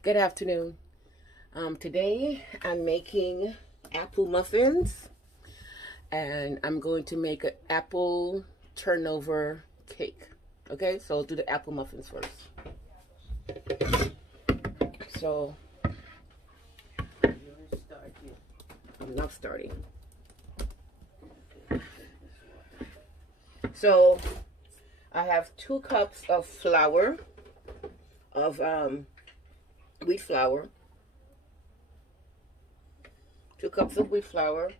Good afternoon. Today I'm making apple muffins, and I'm going to make an apple turnover cake. Okay, so I'll do the apple muffins first. So I'm not starting. So I have 2 cups of flour, of wheat flour. 2 cups of wheat flour,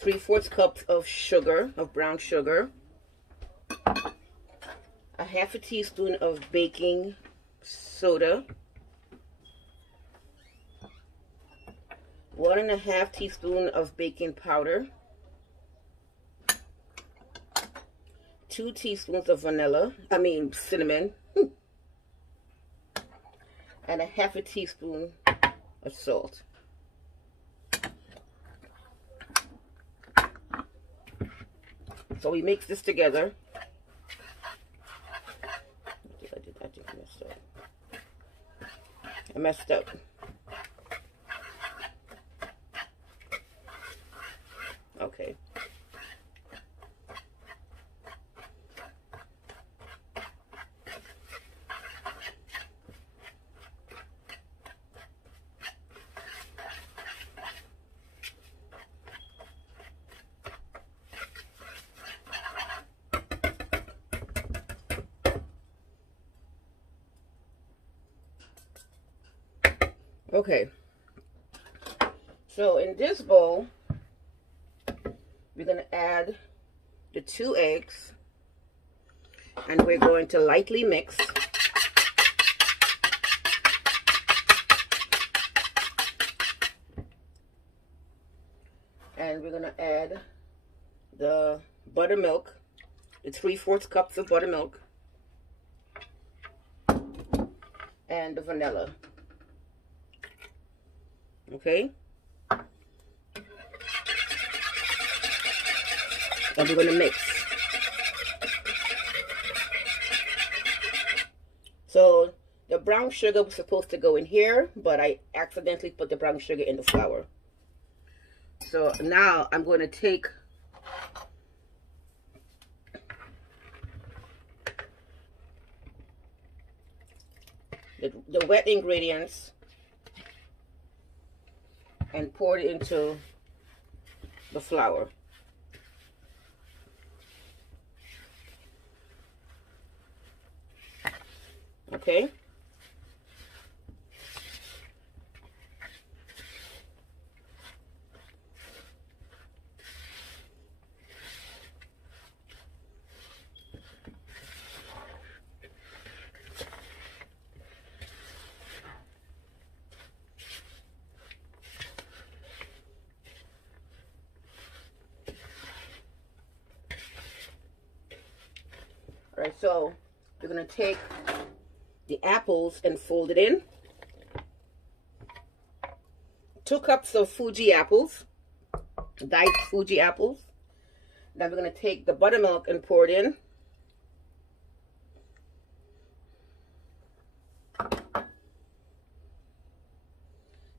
3/4 cups of sugar, of brown sugar, a half a teaspoon of baking soda, 1.5 teaspoon of baking powder, 2 teaspoons of cinnamon, and a half a teaspoon of salt. So we mix this together. I think I messed up. I messed up. Okay. Okay, so in this bowl, we're going to add the 2 eggs, and we're going to lightly mix. And we're going to add the buttermilk, the 3/4 cups of buttermilk, and the vanilla. Okay, and we're going to mix. So the brown sugar was supposed to go in here, but I accidentally put the brown sugar in the flour. So now I'm going to take the wet ingredients and pour it into the flour. Okay. All right, so we're going to take the apples and fold it in. 2 cups of Fuji apples, diced Fuji apples. Now we're going to take the buttermilk and pour it in. And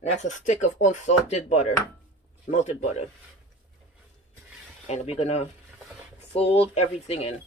that's a stick of unsalted butter, melted butter. And we're going to fold everything in.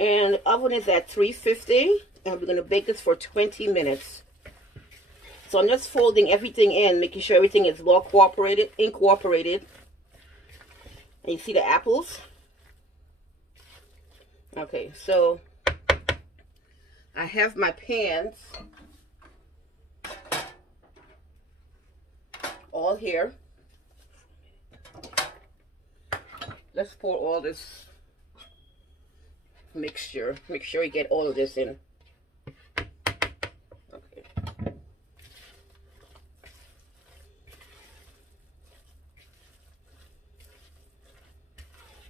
And the oven is at 350, and we're going to bake this for 20 minutes. So I'm just folding everything in, making sure everything is well incorporated. And you see the apples? Okay, so I have my pans all here. Let's pour all this mixture. Make sure you get all of this in. Okay.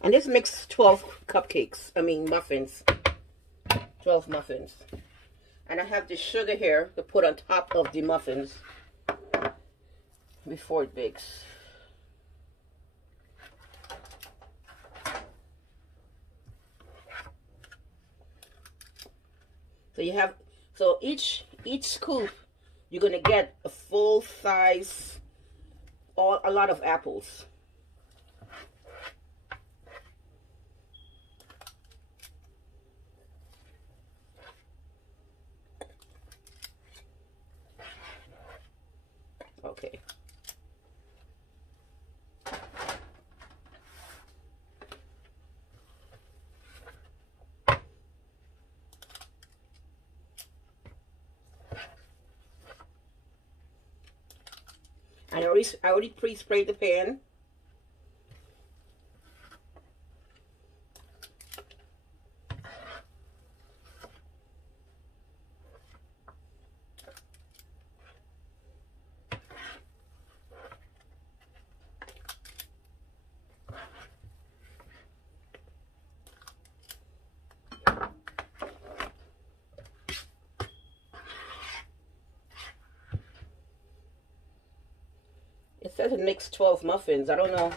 And this makes 12 cupcakes. I mean muffins. 12 muffins. And I have the sugar here to put on top of the muffins before it bakes. So you have, so each scoop, you're gonna get a full size, a lot of apples. Okay. I already pre-sprayed the pan. It says it makes 12 muffins. I don't know.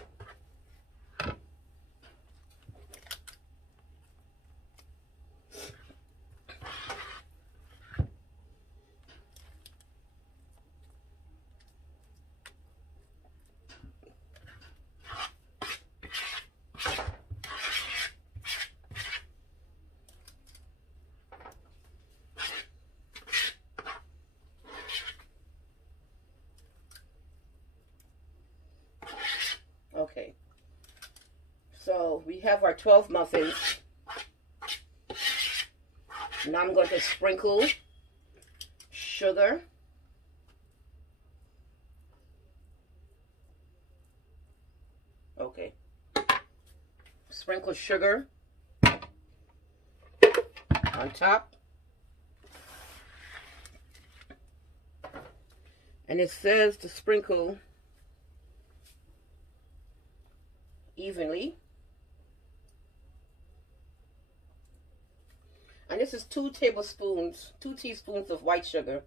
Okay. So we have our 12 muffins. Now I'm going to sprinkle sugar. Okay. Sprinkle sugar on top. And it says to sprinkle evenly. And this is 2 teaspoons of white sugar.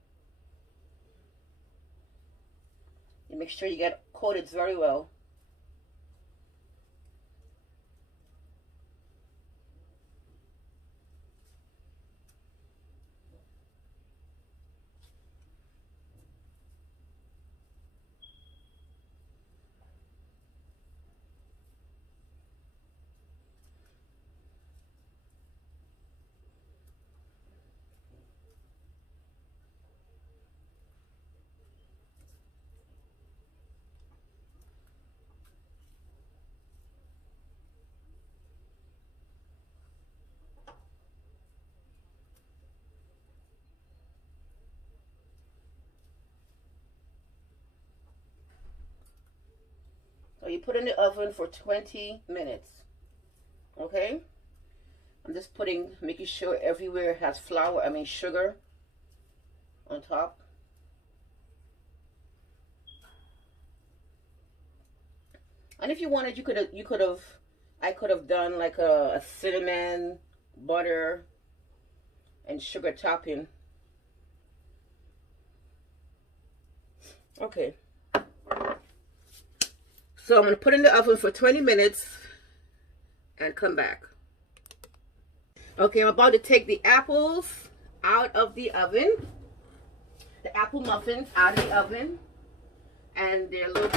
You make sure you get coated very well. So you put in the oven for 20 minutes. Okay? I'm just making sure everywhere has sugar on top. And if you wanted, I could have done like a cinnamon, butter, and sugar topping. Okay. So I'm going to put in the oven for 20 minutes and come back. Okay, I'm about to take the apples out of the oven. The apple muffins out of the oven. And they look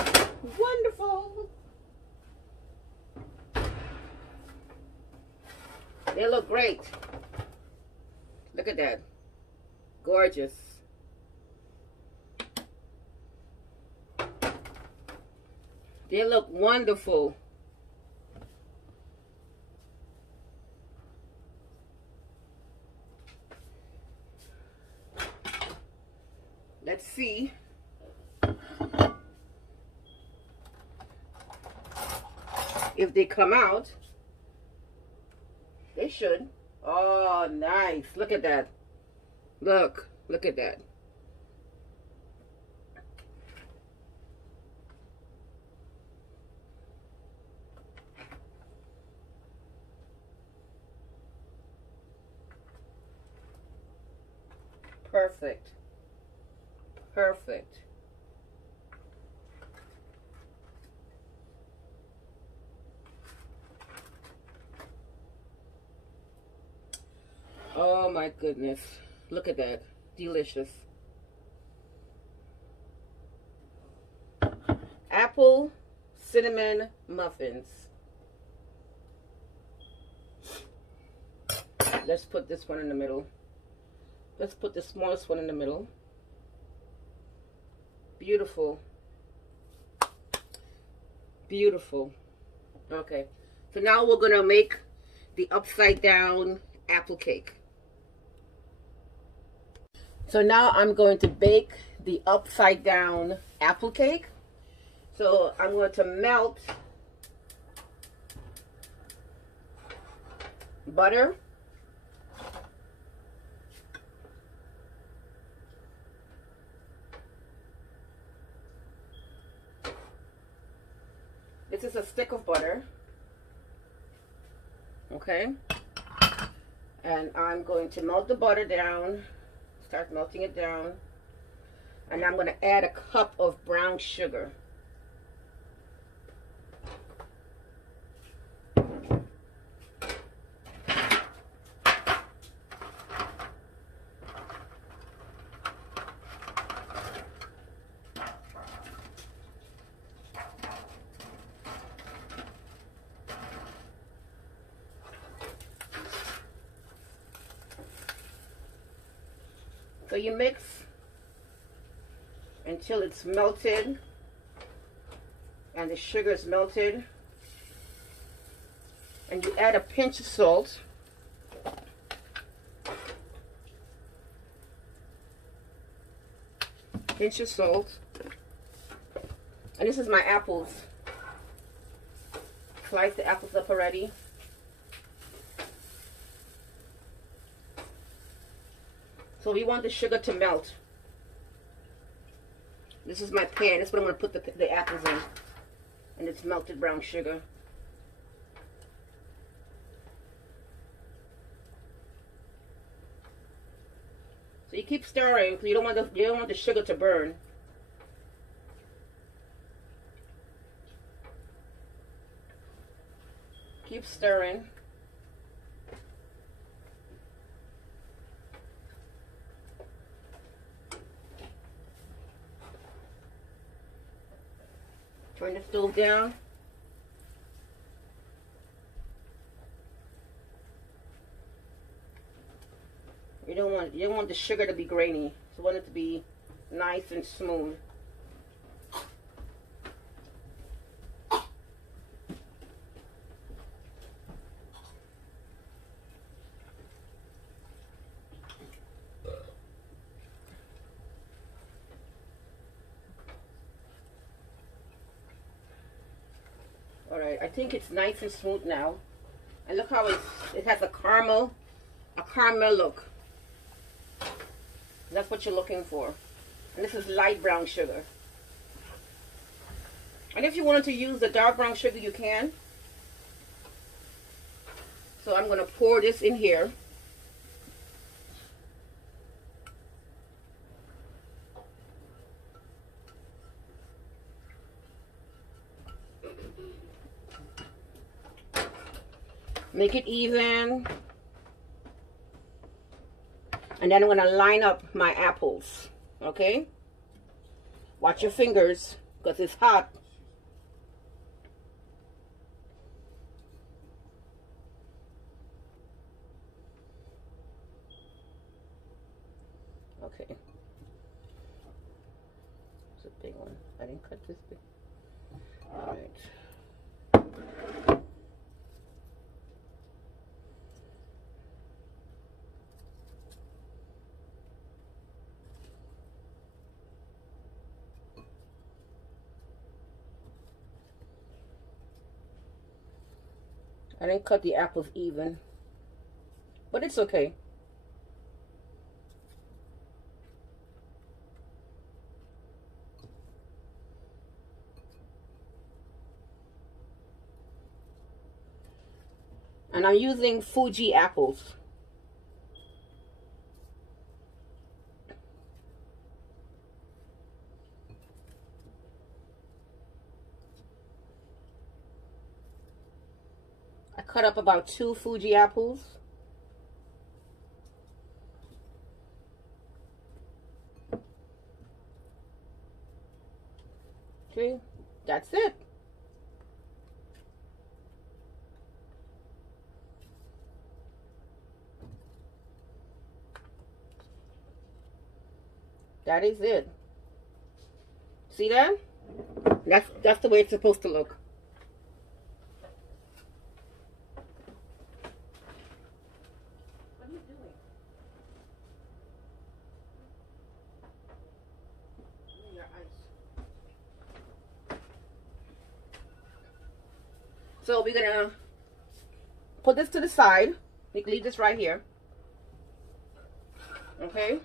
wonderful. They look great. Look at that. Gorgeous. They look wonderful. Let's see. If they come out. They should. Oh, nice. Look at that. Look at that. Perfect. Perfect. Oh my goodness. Look at that. Delicious. Apple cinnamon muffins. Let's put this one in the middle. Let's put the smallest one in the middle. Beautiful. Beautiful. Okay. So now we're going to make the upside down apple cake. So now I'm going to bake the upside down apple cake. So I'm going to melt butter, this is a stick of butter, okay, and I'm going to melt the butter down, start melting it down, and I'm going to add a cup of brown sugar. So you mix until it's melted and the sugar is melted, and you add a pinch of salt. Pinch of salt. And this is my apples. Slice the apples up already. So we want the sugar to melt. This is my pan. This is what I'm going to put the apples in. And it's melted brown sugar. So you keep stirring because you don't want the sugar to burn. Keep stirring. Turn the stove down. You don't want the sugar to be grainy. You want it to be nice and smooth. Alright, I think it's nice and smooth now. And look how it has a caramel look. That's what you're looking for. And this is light brown sugar. And if you wanted to use the dark brown sugar, you can. So I'm going to pour this in here. Make it even. And then I'm going to line up my apples. Okay? Watch your fingers because it's hot. Okay. It's a big one. I didn't cut this big. All right. I didn't cut the apples even, but it's okay. And I'm using Fuji apples. I cut up about 2 Fuji apples. Okay, that's it. That is it. See that? That's the way it's supposed to look. What are you doing? Your ice. So we're gonna put this to the side. We can leave this right here. Okay.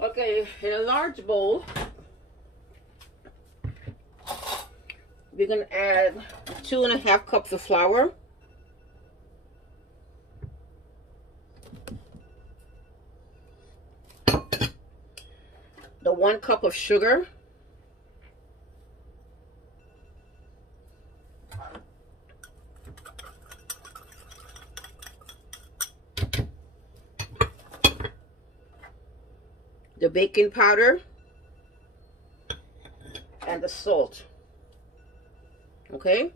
Okay, in a large bowl, we're going to add 2.5 cups of flour. The 1 cup of sugar. The baking powder and the salt. Okay,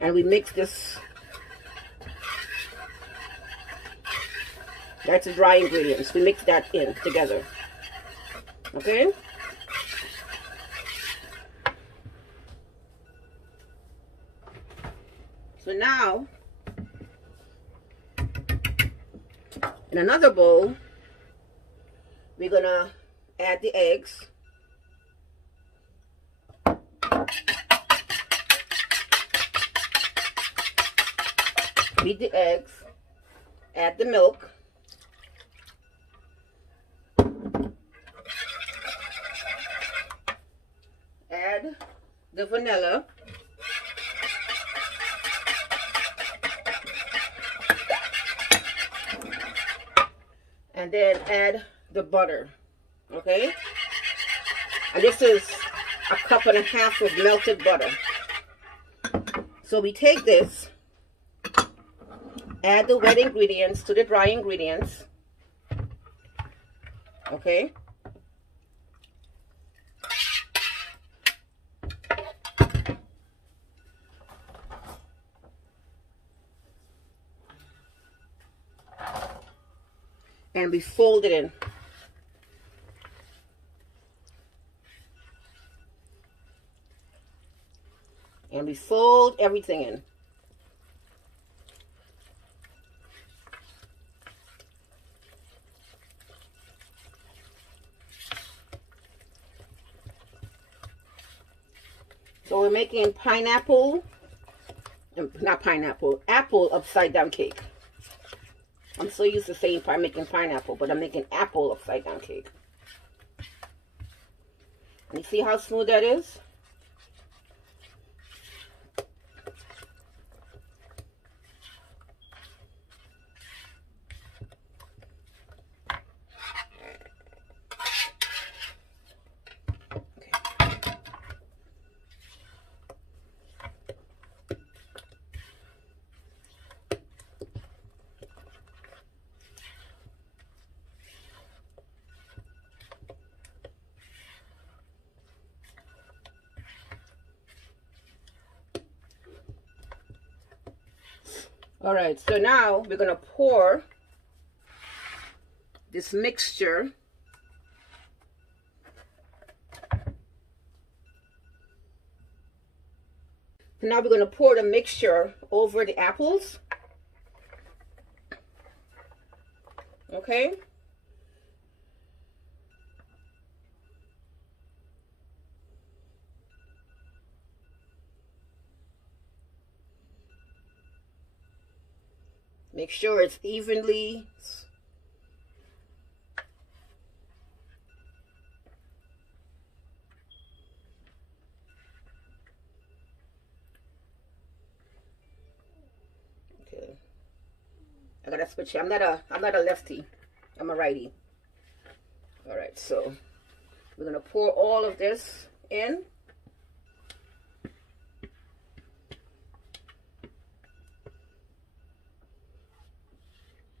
and we mix this. That's the dry ingredients. We mix that in together. Okay, so now in another bowl, we're gonna add the eggs. Beat the eggs. Add the milk. Add the vanilla. And then add the butter. Okay, and this is 1.5 cups of melted butter. So we take this, add the wet ingredients to the dry ingredients. Okay, and we fold it in. And we fold everything in. So we're making apple upside down cake. I'm so used to saying making pineapple, but I'm making apple upside down cake. And you see how smooth that is? All right, so now we're going to pour this mixture now we're going to pour the mixture over the apples. Okay. Make sure it's evenly. Okay. I gotta switch it. I'm not a lefty. I'm a righty. All right, so we're gonna pour all of this in.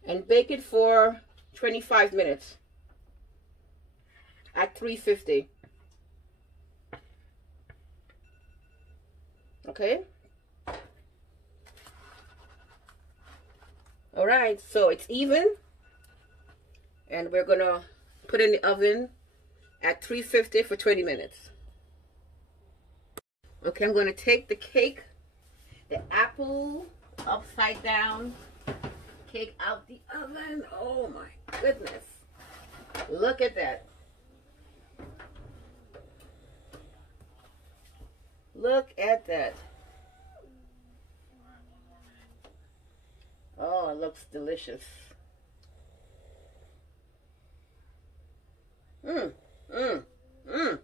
And bake it for 25 minutes at 350. Okay. All right, so it's even. And we're gonna put it in the oven at 350 for 20 minutes. Okay, I'm gonna take the cake, the apple upside down cake out the oven. Oh my goodness. Look at that. Look at that. Oh, it looks delicious. Mmm, mmm, mmm.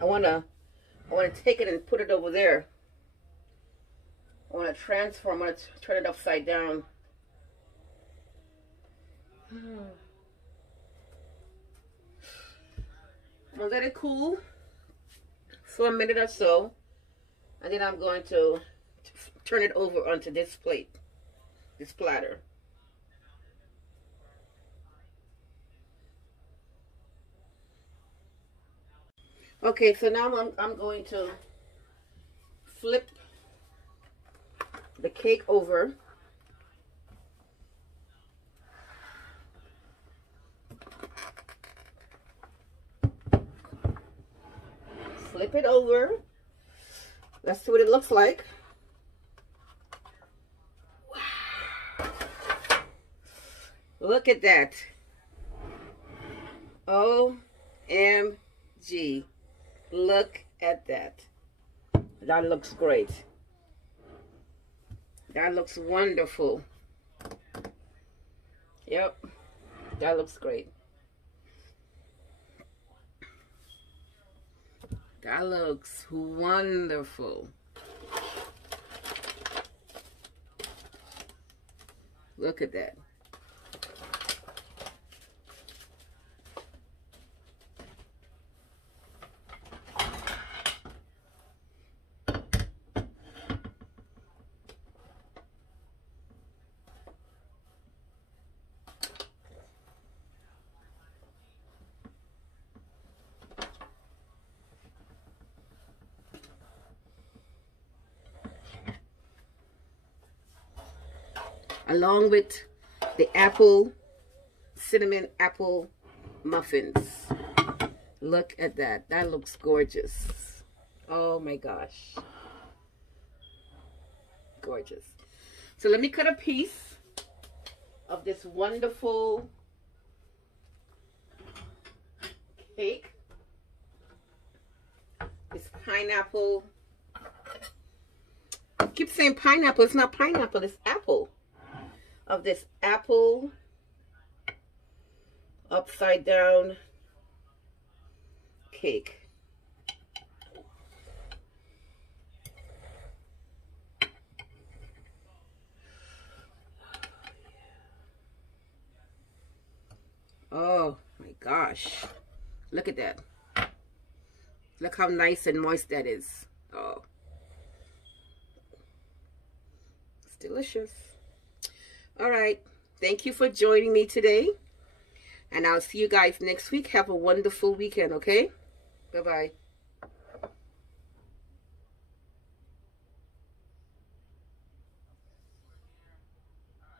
I wanna take it and put it over there. I wanna transform. I wanna turn it upside down. I'm gonna let it cool for a minute or so, and then I'm going to turn it over onto this plate, this platter. Okay, so now I'm going to flip the cake over. Flip it over. Let's see what it looks like. Wow. Look at that. OMG. Look at that. That looks great. That looks wonderful. Yep. That looks great. That looks wonderful. Look at that. Along with the cinnamon apple muffins. Look at that. That looks gorgeous. Oh my gosh. Gorgeous. So let me cut a piece of this wonderful cake. This pineapple. I keep saying pineapple. It's not pineapple. It's apple. Of this apple upside down cake. Oh my gosh. Look at that. Look how nice and moist that is. Oh. It's delicious. All right. Thank you for joining me today. And I'll see you guys next week. Have a wonderful weekend, okay? Bye-bye.